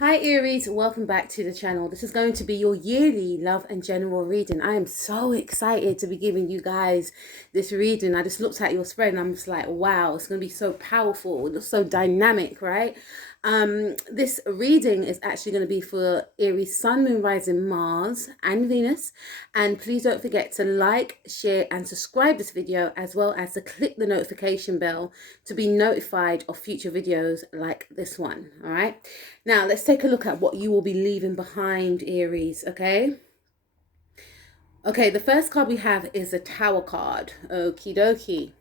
Hi Aries, welcome back to the channel. This is going to be your yearly love and general reading. I am so excited to be giving you guys this reading. I just looked at your spread and I'm just like, wow, it's going to be so powerful. It looks so dynamic, right? This reading is actually going to be for Aries, Sun, Moon, Rising, Mars, and Venus. And please don't forget to like, share, and subscribe this video, as well as to click the notification bell to be notified of future videos like this one. All right. Now let's take a look at what you will be leaving behind, Aries. Okay, the first card we have is the Tower card. Okie dokie.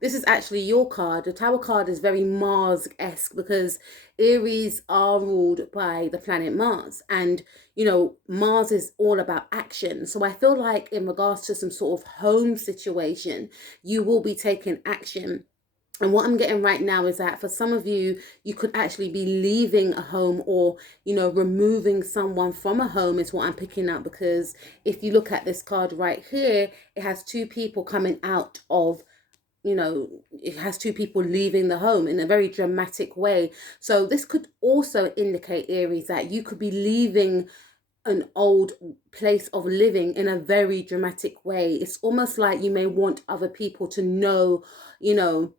This is actually your card. The Tower card is very Mars-esque because Aries are ruled by the planet Mars. And, you know, Mars is all about action. So I feel like in regards to some sort of home situation, you will be taking action. And what I'm getting right now is that for some of you, you could actually be leaving a home, or, you know, removing someone from a home is what I'm picking up. Because if you look at this card right here, it has two people coming out of, you know, it has two people leaving the home in a very dramatic way. So this could also indicate, Aries, that you could be leaving an old place of living in a very dramatic way. It's almost like you may want other people to know, you know,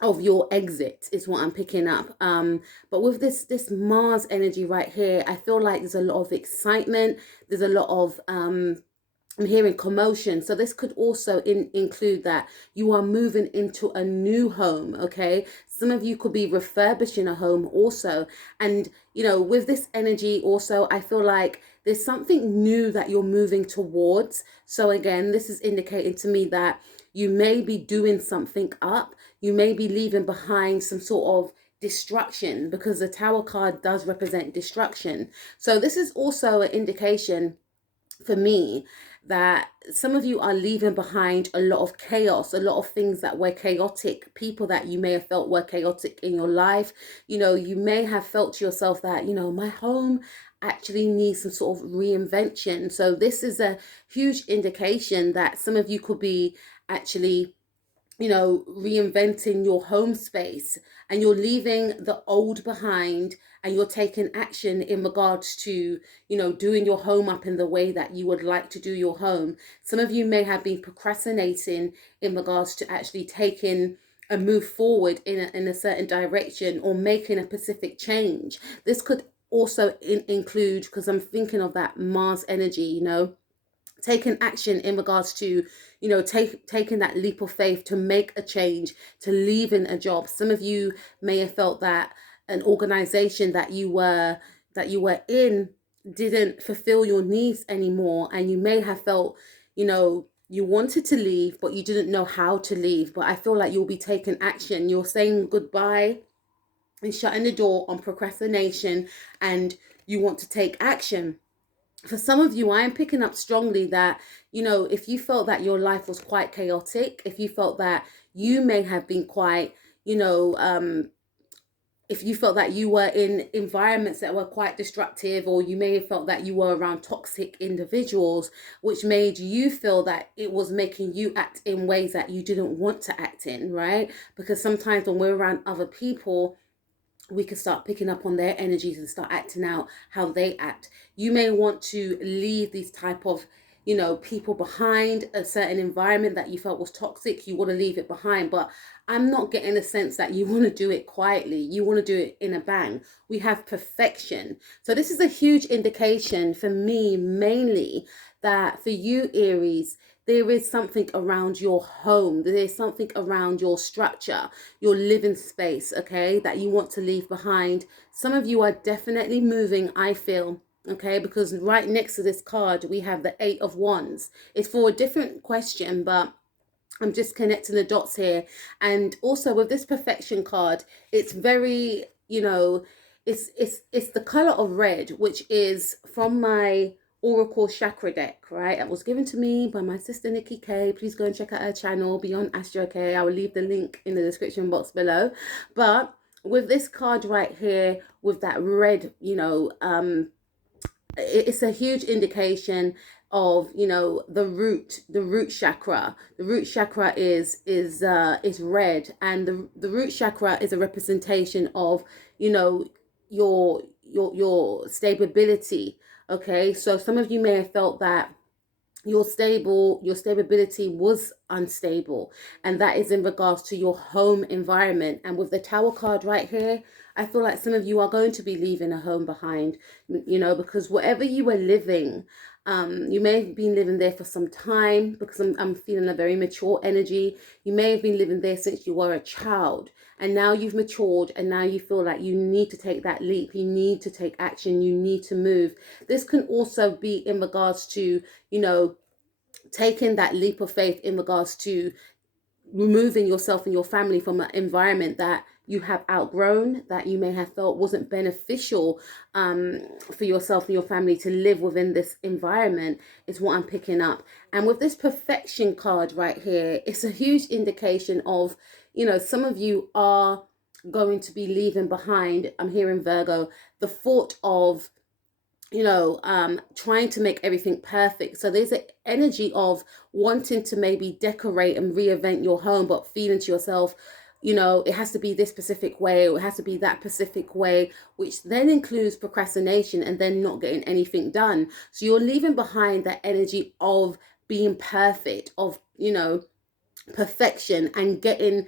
of your exit is what I'm picking up. But with this Mars energy right here, I feel like there's a lot of excitement. There's a lot of I'm hearing commotion. So this could also include that you are moving into a new home. Okay, some of you could be refurbishing a home also. And you know, with this energy also, I feel like there's something new that you're moving towards. So again, this is indicating to me that you may be doing something up. You may be leaving behind some sort of destruction, because the Tower card does represent destruction. So this is also an indication for me that some of you are leaving behind a lot of chaos, a lot of things that were chaotic, people that you may have felt were chaotic in your life. You know, you may have felt to yourself that, you know, my home actually needs some sort of reinvention. So this is a huge indication that some of you could be actually, you know, reinventing your home space, and you're leaving the old behind, and you're taking action in regards to, you know, doing your home up in the way that you would like to do your home. Some of you may have been procrastinating in regards to actually taking a move forward in a certain direction, or making a specific change. This could also include, because I'm thinking of that Mars energy, you know, taking action in regards to, you know, taking that leap of faith to make a change, to leaving a job. Some of you may have felt that an organization that you were in didn't fulfill your needs anymore, and you may have felt, you know, you wanted to leave but you didn't know how to leave. But I feel like you'll be taking action. You're saying goodbye and shutting the door on procrastination, and you want to take action. For some of you, I am picking up strongly that, you know, if you felt that your life was quite chaotic, if you felt that you may have been quite, you know, if you felt that you were in environments that were quite destructive, or you may have felt that you were around toxic individuals, which made you feel that it was making you act in ways that you didn't want to act in, right? Because sometimes when we're around other people, we can start picking up on their energies and start acting out how they act. You may want to leave these type of, you know, people behind. A certain environment that you felt was toxic, you want to leave it behind. But I'm not getting the sense that you want to do it quietly. You want to do it in a bang. We have perfection. So this is a huge indication for me, mainly, that for you, Aries, there is something around your home. There is something around your structure, your living space, okay, that you want to leave behind. Some of you are definitely moving, I feel, okay, because right next to this card, we have the Eight of Wands. It's for a different question, but I'm just connecting the dots here. And also with this perfection card, it's very, you know, it's the color of red, which is from my Oracle Chakra deck, right? It was given to me by my sister Nikki K. Please go and check out her channel, Beyond Astro K. I will leave the link in the description box below. But with this card right here, with that red, you know, it's a huge indication of, you know, the root chakra. The root chakra is red, and the root chakra is a representation of, you know, your stability. Okay, so some of you may have felt that your stability was unstable, and that is in regards to your home environment. And with the Tower card right here, I feel like some of you are going to be leaving a home behind, because whatever you were living, you may have been living there for some time, because I'm feeling a very mature energy. You may have been living there since you were a child, and now you've matured, and now you feel like you need to take that leap, you need to take action, you need to move. This can also be in regards to, taking that leap of faith in regards to removing yourself and your family from an environment that you have outgrown, that you may have felt wasn't beneficial for yourself and your family to live within this environment, is what I'm picking up. And with this perfection card right here, it's a huge indication of, some of you are going to be leaving behind, I'm hearing Virgo, the thought of, trying to make everything perfect. So there's an energy of wanting to maybe decorate and reinvent your home, but feeling to yourself, it has to be this specific way, or it has to be that specific way, which then includes procrastination and then not getting anything done. So you're leaving behind that energy of being perfect, of, perfection, and getting,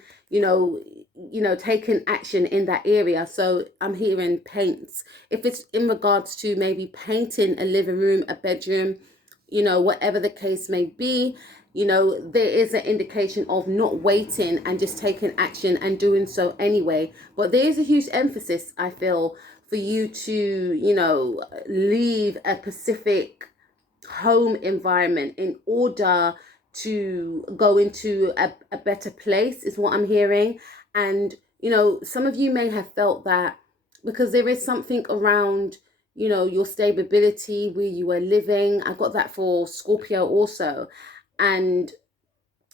taking action in that area. So I'm hearing paints. If it's in regards to maybe painting a living room, a bedroom, whatever the case may be, there is an indication of not waiting and just taking action and doing so anyway. But there is a huge emphasis, I feel, for you to, leave a specific home environment in order to go into a better place, is what I'm hearing. And some of you may have felt that, because there is something around, your stability, where you were living. I got that for Scorpio also. And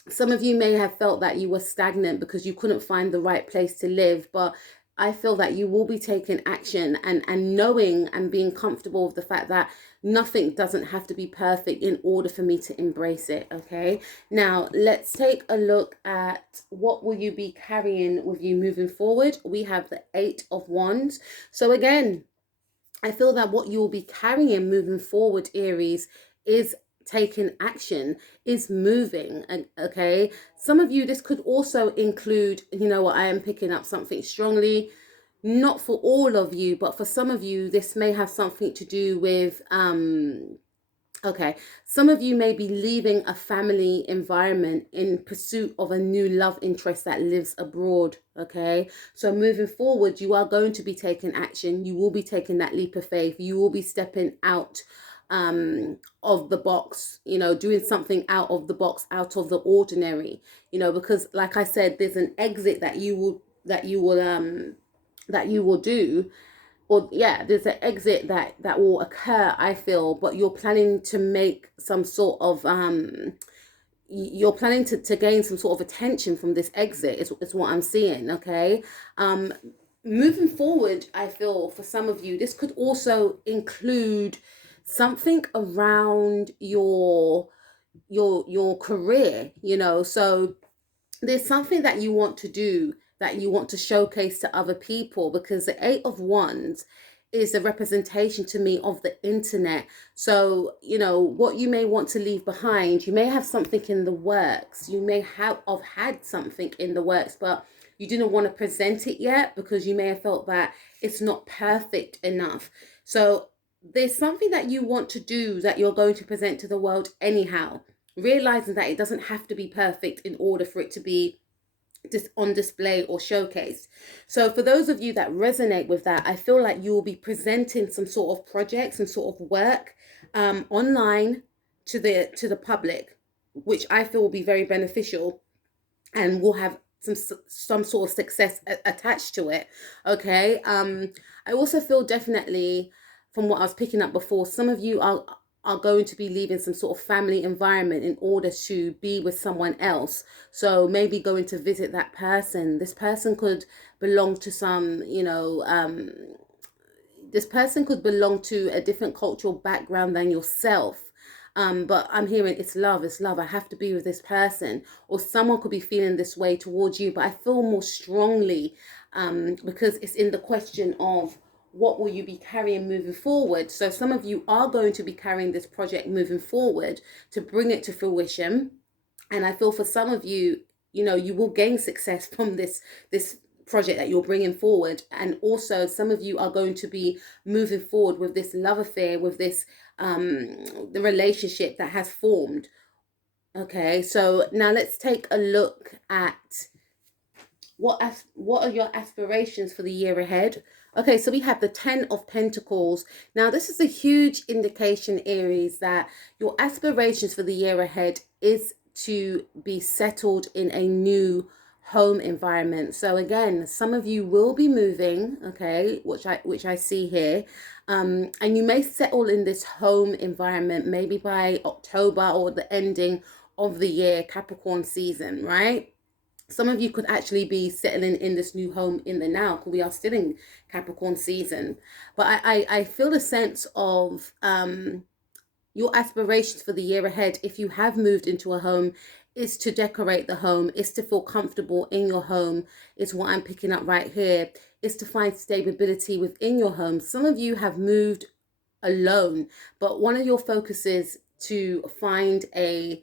some of you may have felt that you were stagnant because you couldn't find the right place to live. But I feel that you will be taking action, and knowing and being comfortable with the fact that nothing doesn't have to be perfect in order for me to embrace it. Okay, now let's take a look at what will you be carrying with you moving forward. We have the 8 of Wands. So again, I feel that what you'll be carrying moving forward, Aries, is taking action, is moving. And okay, some of you, this could also include, what, I am picking up something strongly, not for all of you, but for some of you, this may have something to do with okay, some of you may be leaving a family environment in pursuit of a new love interest that lives abroad. Okay, so moving forward, you are going to be taking action. You will be taking that leap of faith. You will be stepping out of the box, doing something out of the box, out of the ordinary, because like I said, there's an exit that you will do, or yeah, there's an exit that will occur, I feel. But you're planning to make some sort of you're planning to gain some sort of attention from this exit, is what I'm seeing. Okay, moving forward, I feel for some of you, this could also include something around your career, so there's something that you want to do, that you want to showcase to other people, because the 8 of Wands is a representation to me of the internet. So, what you may want to leave behind, you may have something in the works, you may have had something in the works, but you didn't want to present it yet because you may have felt that it's not perfect enough. So there's something that you want to do that you're going to present to the world anyhow, realizing that it doesn't have to be perfect in order for it to be just on display or showcased. So for those of you that resonate with that, I feel like you will be presenting some sort of project, some sort of work online to the public, which I feel will be very beneficial and will have some sort of success attached to it. Okay, I also feel, definitely from what I was picking up before, some of you are going to be leaving some sort of family environment in order to be with someone else. So maybe going to visit that person. This person could belong to some, this person could belong to a different cultural background than yourself. But I'm hearing it's love, I have to be with this person. Or someone could be feeling this way towards you, but I feel more strongly because it's in the question of what will you be carrying moving forward? So some of you are going to be carrying this project moving forward to bring it to fruition. And I feel for some of you, you know, you will gain success from this project that you're bringing forward. And also some of you are going to be moving forward with this love affair, with this the relationship that has formed. Okay, so now let's take a look at what are your aspirations for the year ahead. Okay, so we have the 10 of Pentacles. Now this is a huge indication, Aries, that your aspirations for the year ahead is to be settled in a new home environment. So again, some of you will be moving, okay, which I see here, and you may settle in this home environment maybe by October or the ending of the year, Capricorn season, right? Some of you could actually be settling in this new home in the now, because we are still in Capricorn season. But I feel a sense of your aspirations for the year ahead, if you have moved into a home, is to decorate the home, is to feel comfortable in your home, is what I'm picking up right here, is to find stability within your home. Some of you have moved alone, but one of your focuses to find a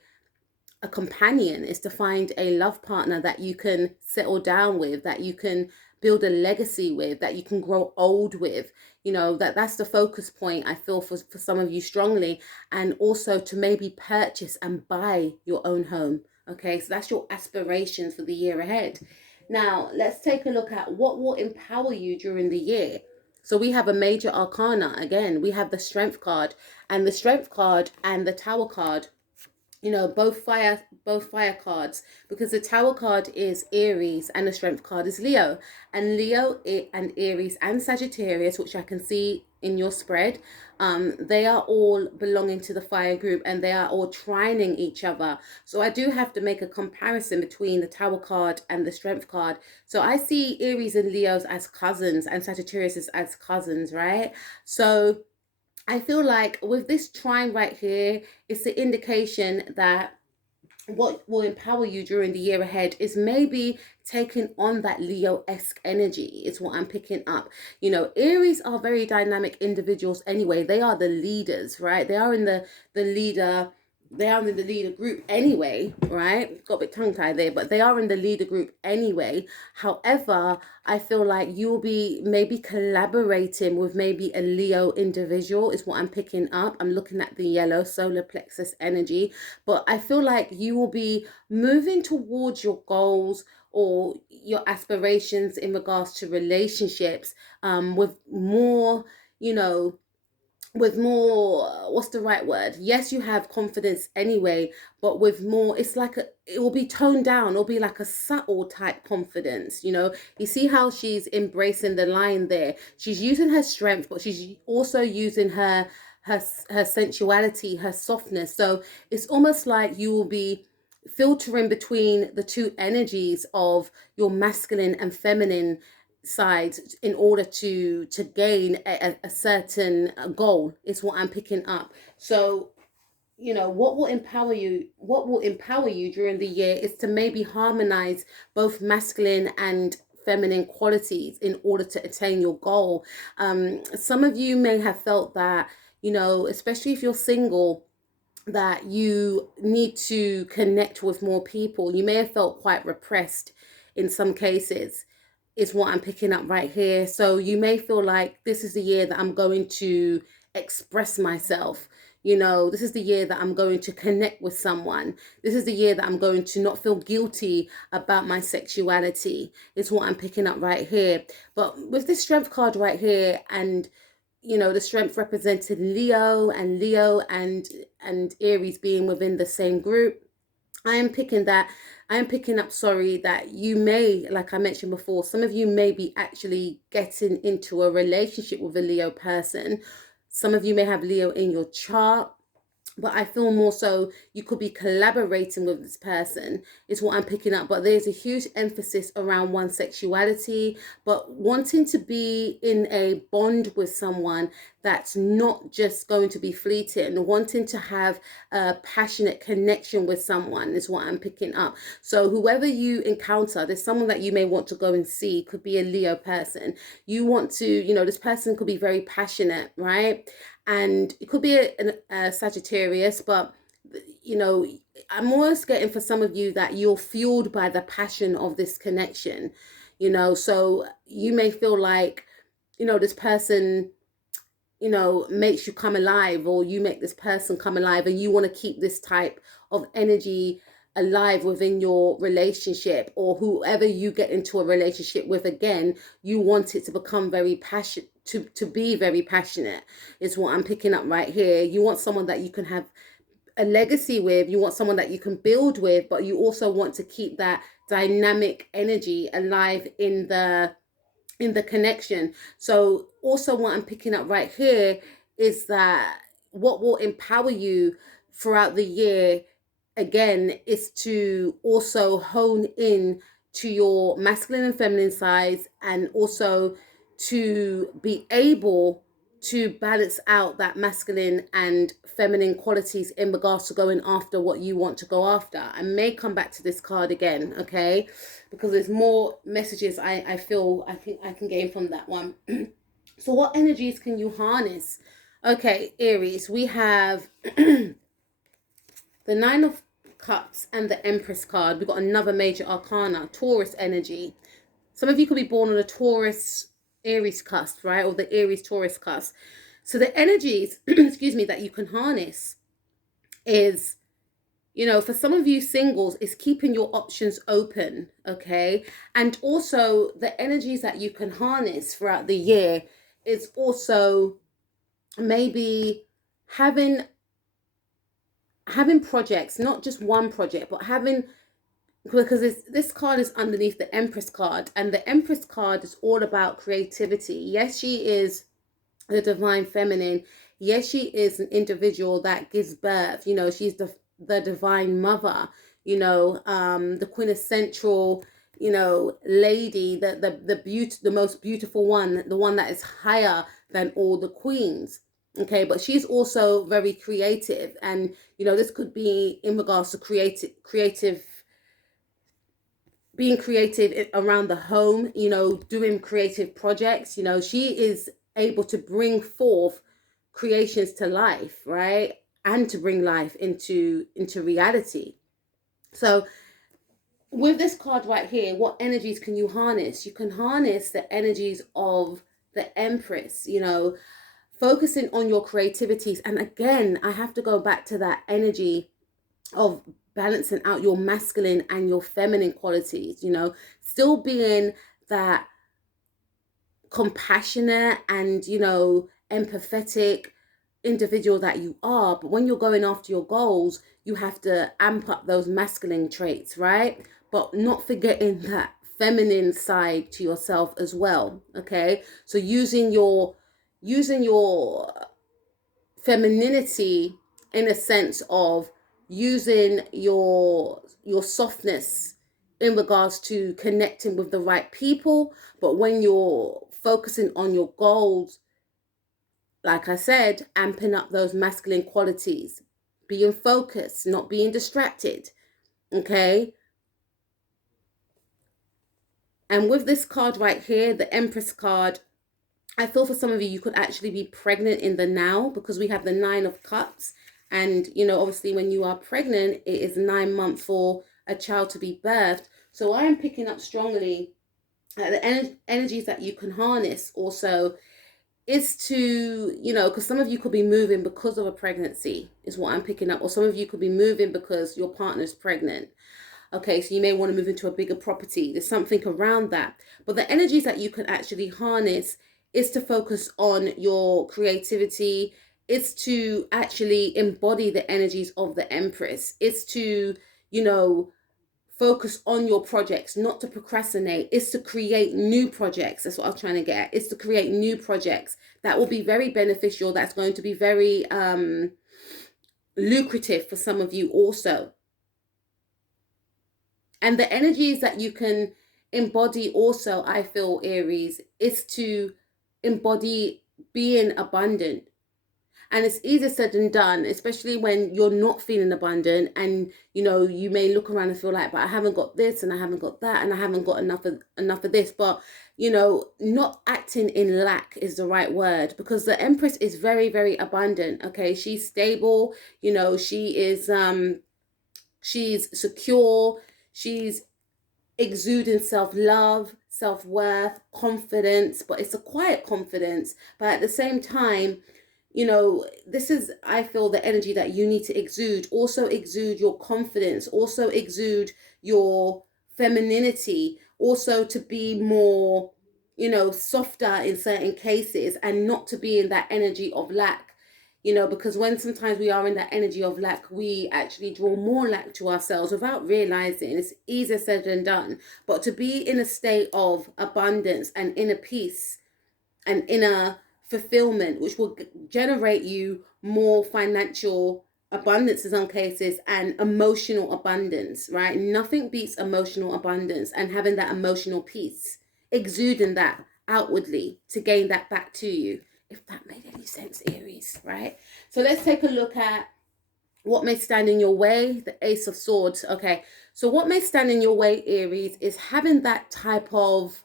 companion, is to find a love partner that you can settle down with, that you can build a legacy with, that you can grow old with. You know, that's the focus point, I feel, for some of you strongly. And also to maybe purchase and buy your own home. Okay, so that's your aspirations for the year ahead. Now let's take a look at what will empower you during the year. So we have a major arcana. Again, we have the Strength card, and the Strength card and the Tower card, you know, both fire cards, because the Tower card is Aries and the Strength card is Leo. And Leo and Aries and Sagittarius, which I can see in your spread, they are all belonging to the fire group, and they are all trining each other. So I do have to make a comparison between the Tower card and the Strength card. So I see Aries and Leos as cousins and Sagittarius as cousins, right? So I feel like with this trine right here, it's the indication that what will empower you during the year ahead is maybe taking on that Leo-esque energy, is what I'm picking up. You know, Aries are very dynamic individuals anyway. They are the leaders, right? They are in the leader, they are in the leader group anyway, right? Got a bit tongue-tied there, but they are in the leader group anyway. However, I feel like you'll be maybe collaborating with maybe a Leo individual, is what I'm picking up. I'm looking at the yellow solar plexus energy, but I feel like you will be moving towards your goals or your aspirations in regards to relationships, with more, you know, with more, what's the right word, yes, you have confidence anyway, but with more, it's like it will be toned down. It'll be like a subtle type confidence. You know, you see how she's embracing the line there. She's using her strength, but she's also using her sensuality, her softness. So it's almost like you will be filtering between the two energies of your masculine and feminine side in order to gain a certain goal, is what I'm picking up. So, you know, what will empower you during the year is to maybe harmonize both masculine and feminine qualities in order to attain your goal. Some of you may have felt that, you know, especially if you're single, that you need to connect with more people. You may have felt quite repressed in some cases, is what I'm picking up right here. So you may feel like this is the year that I'm going to express myself. You know, this is the year that I'm going to connect with someone. This is the year that I'm going to not feel guilty about my sexuality, is what I'm picking up right here. But with this Strength card right here, and you know, the Strength represented Leo and Aries being within the same group, I am picking up, sorry, that you may, like I mentioned before, some of you may be actually getting into a relationship with a Leo person. Some of you may have Leo in your chart, but I feel more so you could be collaborating with this person, is what I'm picking up. But there's a huge emphasis around one's sexuality, but wanting to be in a bond with someone that's not just going to be fleeting, wanting to have a passionate connection with someone is what I'm picking up. So whoever you encounter, there's someone that you may want to go and see, could be a Leo person. You want to, this person could be very passionate, right? And it could be a Sagittarius, but I'm almost getting for some of you that you're fueled by the passion of this connection, so you may feel like, this person, makes you come alive, or you make this person come alive, and you want to keep this type of energy alive within your relationship, or whoever you get into a relationship with. Again, you want it to become very passionate, to be very passionate is what I'm picking up right here. You want someone that you can have a legacy with, you want someone that you can build with, but you also want to keep that dynamic energy alive in the connection. So also what I'm picking up right here is that what will empower you throughout the year, again, is to also hone in to your masculine and feminine sides, and also to be able to balance out that masculine and feminine qualities in regards to going after what you want to go after. I may come back to this card again, okay, because there's more messages I feel I can gain from that one. So what energies can you harness? Okay, Aries, we have the Nine of Cups and the Empress card. We've got another major arcana, Taurus energy. Some of you could be born on a Taurus Aries cusp, right? Or the Aries Taurus cusp. So the energies, excuse me, that you can harness is, for some of you singles, is keeping your options open, okay? And also the energies that you can harness throughout the year is also maybe having projects, not just one project, but having, because this card is underneath the Empress card, and the Empress card is all about creativity. Yes, she is the divine feminine. Yes, she is an individual that gives birth. She's the divine mother, the quintessential, lady, the most beautiful one, the one that is higher than all the queens. Okay, but she's also very creative, and this could be in regards to creative, being creative around the home, doing creative projects. She is able to bring forth creations to life, right? And to bring life into reality. So with this card right here, what energies can you harness? You can harness the energies of the Empress, focusing on your creativities. And again, I have to go back to that energy of balancing out your masculine and your feminine qualities, still being that compassionate and, empathetic individual that you are. But when you're going after your goals, you have to amp up those masculine traits, right? But not forgetting that feminine side to yourself as well. Okay, so using your femininity in a sense of using your softness in regards to connecting with the right people. But when you're focusing on your goals, like I said, amping up those masculine qualities, being focused, not being distracted. Okay, and with this card right here, the Empress card, I feel for some of you, you could actually be pregnant in the now, because we have the Nine of Cups. And, obviously when you are pregnant, it is 9 months for a child to be birthed. So I am picking up strongly the energies that you can harness also is to, because some of you could be moving because of a pregnancy is what I'm picking up. Or some of you could be moving because your partner's pregnant. Okay, so you may want to move into a bigger property. There's something around that. But the energies that you can actually harness is to focus on your creativity. It's to actually embody the energies of the Empress. It's to, focus on your projects, not to procrastinate. It's to create new projects. That's what I was trying to get at. It's to create new projects that will be very beneficial. That's going to be very lucrative for some of you also. And the energies that you can embody also, I feel, Aries, is to embody being abundant. And it's easier said than done, especially when you're not feeling abundant, and you may look around and feel like, but I haven't got this and I haven't got that and I haven't got enough of this. But not acting in lack is the right word, because the Empress is very, very abundant. Okay, she's stable. She's secure. She's exuding self-love, self-worth, confidence, but it's a quiet confidence. But at the same time, this is, I feel, the energy that you need to exude. Also exude your confidence, also exude your femininity, also to be more, softer in certain cases, and not to be in that energy of lack. Because when sometimes we are in that energy of lack, we actually draw more lack to ourselves without realizing. It's easier said than done. But to be in a state of abundance and inner peace and inner fulfillment, which will generate you more financial abundance in some cases, and emotional abundance, right? Nothing beats emotional abundance, and having that emotional peace, exuding that outwardly to gain that back to you. If that made any sense, Aries, right? So let's take a look at what may stand in your way. The Ace of Swords. Okay, so what may stand in your way, Aries, is having that type of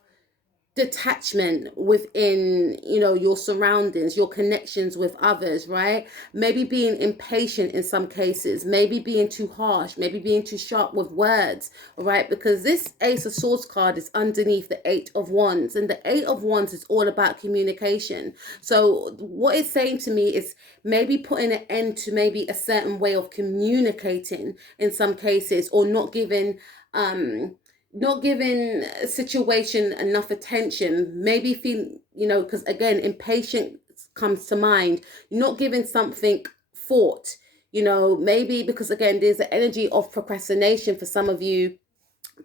detachment within your surroundings, your connections with others, right? Maybe being impatient in some cases, maybe being too harsh, maybe being too sharp with words, right? Because this Ace of Swords card is underneath the Eight of Wands, and the Eight of Wands is all about communication. So what it's saying to me is maybe putting an end to maybe a certain way of communicating in some cases, or not giving a situation enough attention. Maybe feel, because again, impatience comes to mind. Not giving something thought, maybe because again, there's the energy of procrastination for some of you.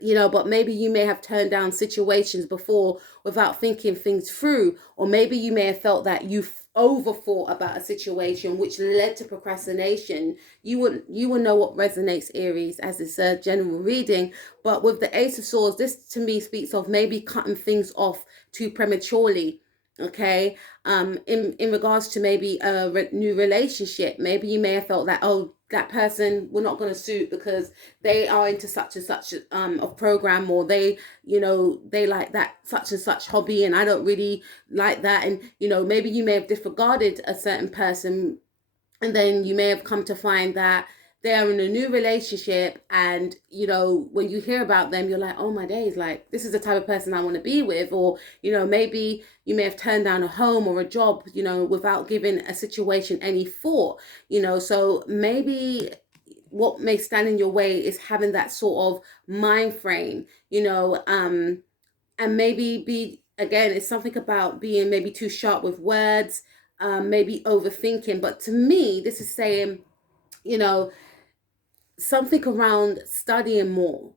But maybe you may have turned down situations before without thinking things through, or maybe you may have felt that you overthought about a situation, which led to procrastination. You will know what resonates, Aries, as it's a general reading. But with the Ace of Swords, this to me speaks of maybe cutting things off too prematurely. Okay, in regards to maybe a new relationship, maybe you may have felt that, oh, that person, we're not going to suit because they are into such and such a program, or they like that such and such hobby, and I don't really like that. And maybe you may have disregarded a certain person, and then you may have come to find that they are in a new relationship, and when you hear about them, you're like, oh my days, like this is the type of person I want to be with. Or maybe you may have turned down a home or a job without giving a situation any thought. So maybe what may stand in your way is having that sort of mind frame, and maybe be, again, it's something about being maybe too sharp with words, maybe overthinking. But to me, this is saying, something around studying more.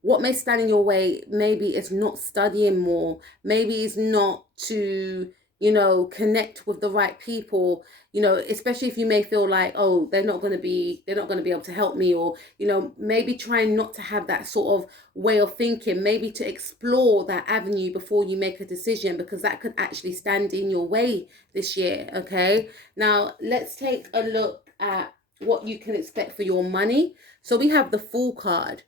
What may stand in your way maybe is not studying more, maybe it's not to connect with the right people, especially if you may feel like, oh, they're not going to be able to help me, or maybe trying not to have that sort of way of thinking, maybe to explore that avenue before you make a decision, because that could actually stand in your way this year. Okay, now let's take a look at what you can expect for your money. So we have the Fool card.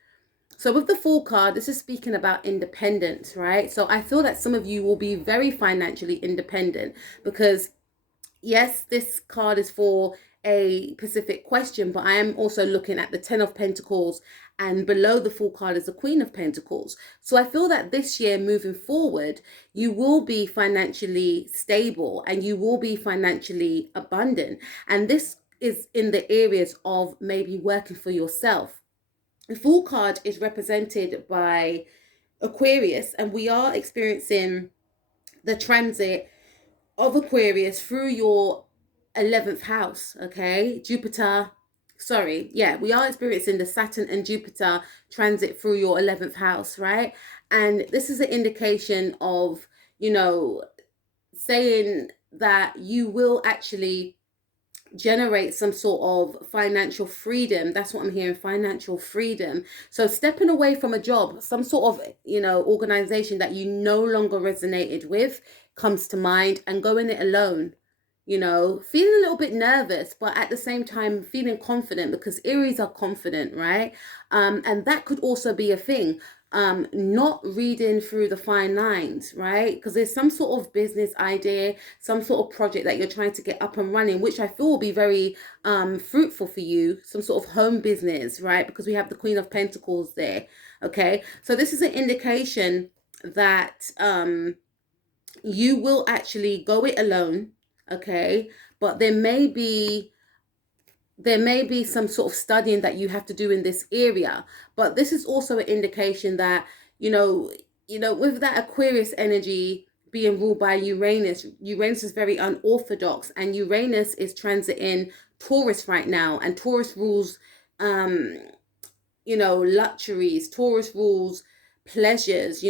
So with the Fool card, this is speaking about independence, right? So I feel that some of you will be very financially independent, because yes, this card is for a specific question, but I am also looking at the Ten of Pentacles, and below the Fool card is the Queen of Pentacles. So I feel that this year moving forward, you will be financially stable and you will be financially abundant. And this is in the areas of maybe working for yourself. The Fool card is represented by Aquarius, and we are experiencing the transit of Aquarius through your 11th house. Okay, we are experiencing the Saturn and Jupiter transit through your 11th house, right? And this is an indication of saying that you will actually generate some sort of financial freedom. That's what I'm hearing, financial freedom. So stepping away from a job, some sort of organization that you no longer resonated with, comes to mind, and go in it alone. You know, feeling a little bit nervous, but at the same time feeling confident, because Aries are confident, right? And that could also be a thing. Not reading through the fine lines, right? Because there's some sort of business idea, some sort of project that you're trying to get up and running, which I feel will be very fruitful for you, some sort of home business, right? Because we have the Queen of Pentacles there. Okay, so this is an indication that you will actually go it alone. Okay, but there may be some sort of studying that you have to do in this area. But this is also an indication that, with that Aquarius energy being ruled by Uranus is very unorthodox, and Uranus is transiting Taurus right now, and Taurus rules luxuries. Taurus rules pleasures,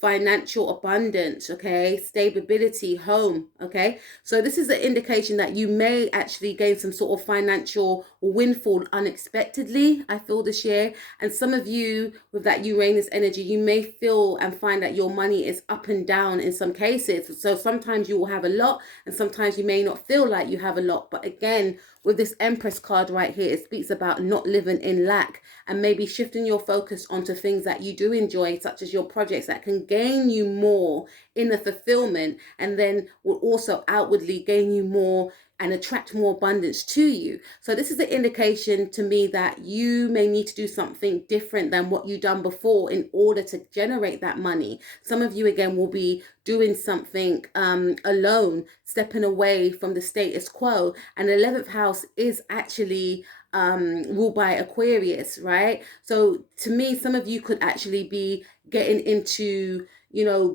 financial abundance, okay, stability, home, okay. So this is an indication that you may actually gain some sort of financial windfall unexpectedly, I feel, this year. And some of you with that Uranus energy, you may feel and find that your money is up and down in some cases. So sometimes you will have a lot, and sometimes you may not feel like you have a lot. But again, with this Empress card right here, it speaks about not living in lack, and maybe shifting your focus onto things that you do enjoy, such as your projects that can gain you more inner fulfillment, and then will also outwardly gain you more and attract more abundance to you. So this is an indication to me that you may need to do something different than what you've done before in order to generate that money. Some of you, again, will be doing something alone, stepping away from the status quo. And the 11th house is actually ruled by Aquarius, right? So to me, some of you could actually be getting into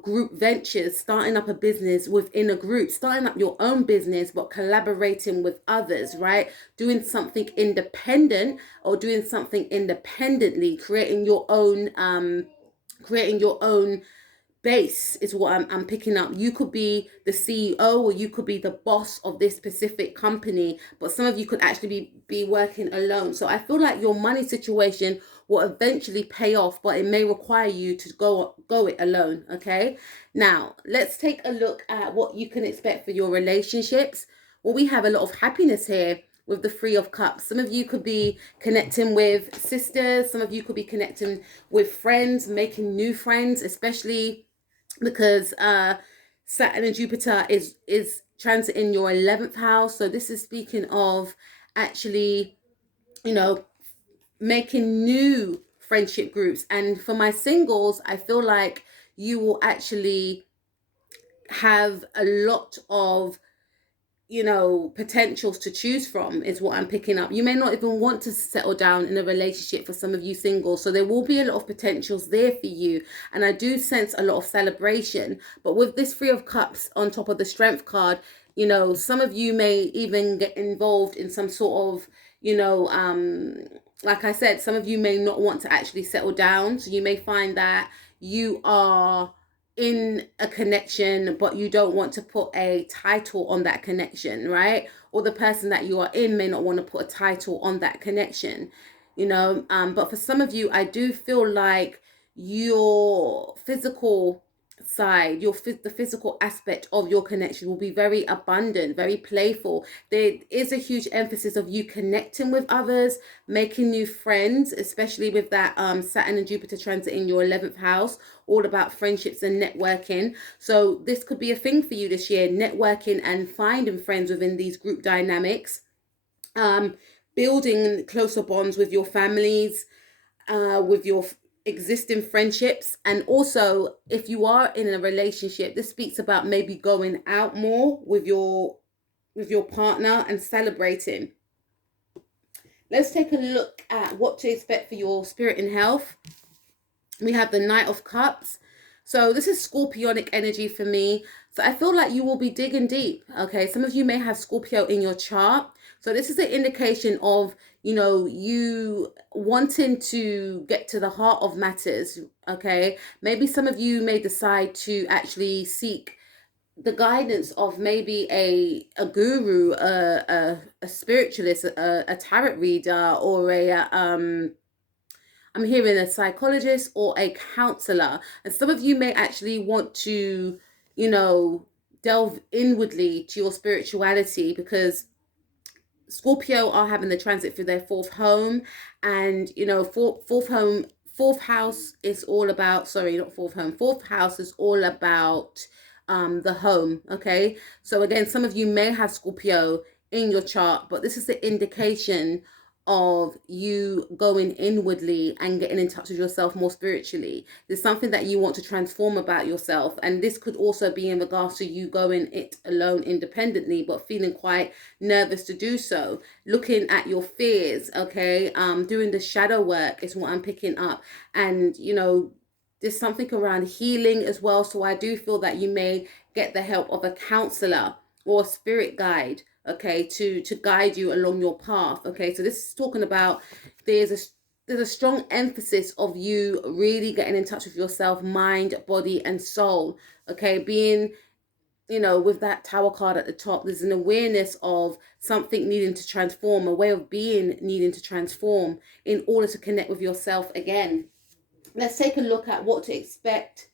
group ventures, starting up a business within a group, starting up your own business, but collaborating with others, right? Doing something independent, or doing something independently, creating your own base is what I'm picking up. You could be the CEO, or you could be the boss of this specific company, but some of you could actually be working alone. So I feel like your money situation will eventually pay off, but it may require you to go it alone. Okay, now let's take a look at what you can expect for your relationships. Well, we have a lot of happiness here with the Three of Cups. Some of you could be connecting with sisters, some of you could be connecting with friends, making new friends, especially because Saturn and Jupiter is transiting your 11th house. So this is speaking of actually, making new friendship groups. And for my singles, I feel like you will actually have a lot of potentials to choose from, is what I'm picking up. You may not even want to settle down in a relationship for some of you singles, so there will be a lot of potentials there for you. And I do sense a lot of celebration. But with this Three of Cups on top of the Strength card, some of you may even get involved in some sort of, like I said, some of you may not want to actually settle down. So you may find that you are in a connection, but you don't want to put a title on that connection, right? Or the person that you are in may not want to put a title on that connection, but for some of you, I do feel like your physical side, the physical aspect of your connection will be very abundant, very playful. There is a huge emphasis of you connecting with others, making new friends, especially with that Saturn and Jupiter transit in your 11th house, all about friendships and networking. So this could be a thing for you this year, networking and finding friends within these group dynamics, building closer bonds with your families, with your existing friendships. And also, if you are in a relationship, this speaks about maybe going out more with your partner and celebrating. Let's take a look at what to expect for your spirit and health. We have the Knight of Cups. So this is Scorpionic energy for me. So I feel like you will be digging deep. Okay, some of you may have Scorpio in your chart. So this is an indication of, you wanting to get to the heart of matters. Okay, maybe some of you may decide to actually seek the guidance of maybe a guru, a spiritualist, a tarot reader, or I'm hearing a psychologist or a counselor. And some of you may actually want to, delve inwardly to your spirituality, because Scorpio are having the transit through their fourth home, and fourth house is all about, sorry, not fourth home, fourth house is all about the home. Okay, so again, some of you may have Scorpio in your chart, but this is the indication of you going inwardly and getting in touch with yourself more spiritually. There's something that you want to transform about yourself, and this could also be in regards to you going it alone independently, but feeling quite nervous to do so. Looking at your fears, okay, doing the shadow work is what I'm picking up. And there's something around healing as well. So I do feel that you may get the help of a counselor or a spirit guide, okay, to guide you along your path. Okay, so this is talking about there's a strong emphasis of you really getting in touch with yourself, mind, body, and soul. Okay, being with that Tower card at the top, there's an awareness of something needing to transform, a way of being needing to transform in order to connect with yourself again. Let's take a look at what to expect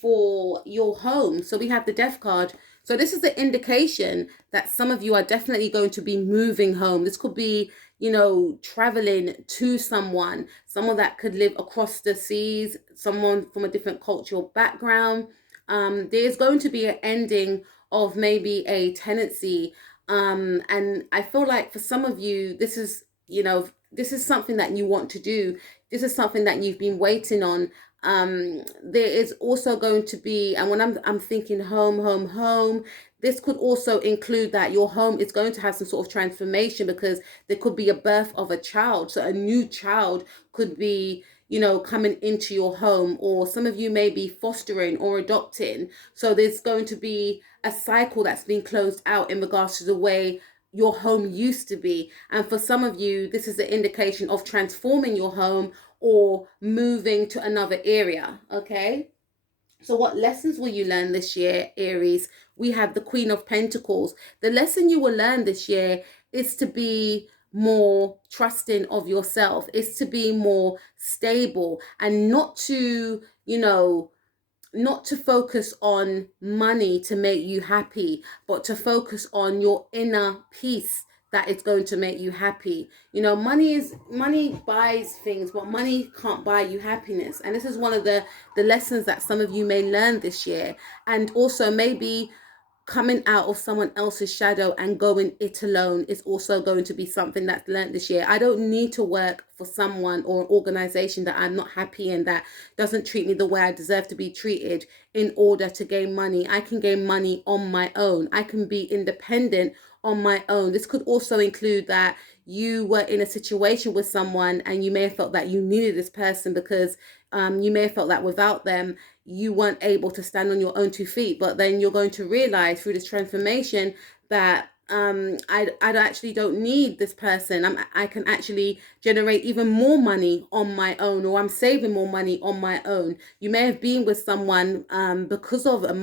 for your home. So we have the Death card. So this is the indication that some of you are definitely going to be moving home. This could be, traveling to someone that could live across the seas, someone from a different cultural background. There's going to be an ending of maybe a tenancy. And I feel like for some of you, this is something that you want to do. This is something that you've been waiting on. There is also going to be, and when I'm thinking home, this could also include that your home is going to have some sort of transformation, because there could be a birth of a child. So a new child could be, coming into your home, or some of you may be fostering or adopting. So there's going to be a cycle that's been closed out in regards to the way your home used to be. And for some of you, this is an indication of transforming your home or moving to another area. Okay, so what lessons will you learn this year, Aries? We have the Queen of Pentacles. The lesson you will learn this year is to be more trusting of yourself. Is to be more stable, and not to focus on money to make you happy, but to focus on your inner peace that is going to make you happy. Money buys things, but money can't buy you happiness. And this is one of the lessons that some of you may learn this year. And also maybe coming out of someone else's shadow and going it alone is also going to be something that's learned this year. I don't need to work for someone or an organization that I'm not happy in, that doesn't treat me the way I deserve to be treated, in order to gain money. I can gain money on my own. I can be independent on my own. This could also include that you were in a situation with someone and you may have felt that you needed this person, because you may have felt that without them you weren't able to stand on your own 2 feet. But then you're going to realize through this transformation that I actually don't need this person. I can actually generate even more money on my own, or I'm saving more money on my own. You may have been with someone because of a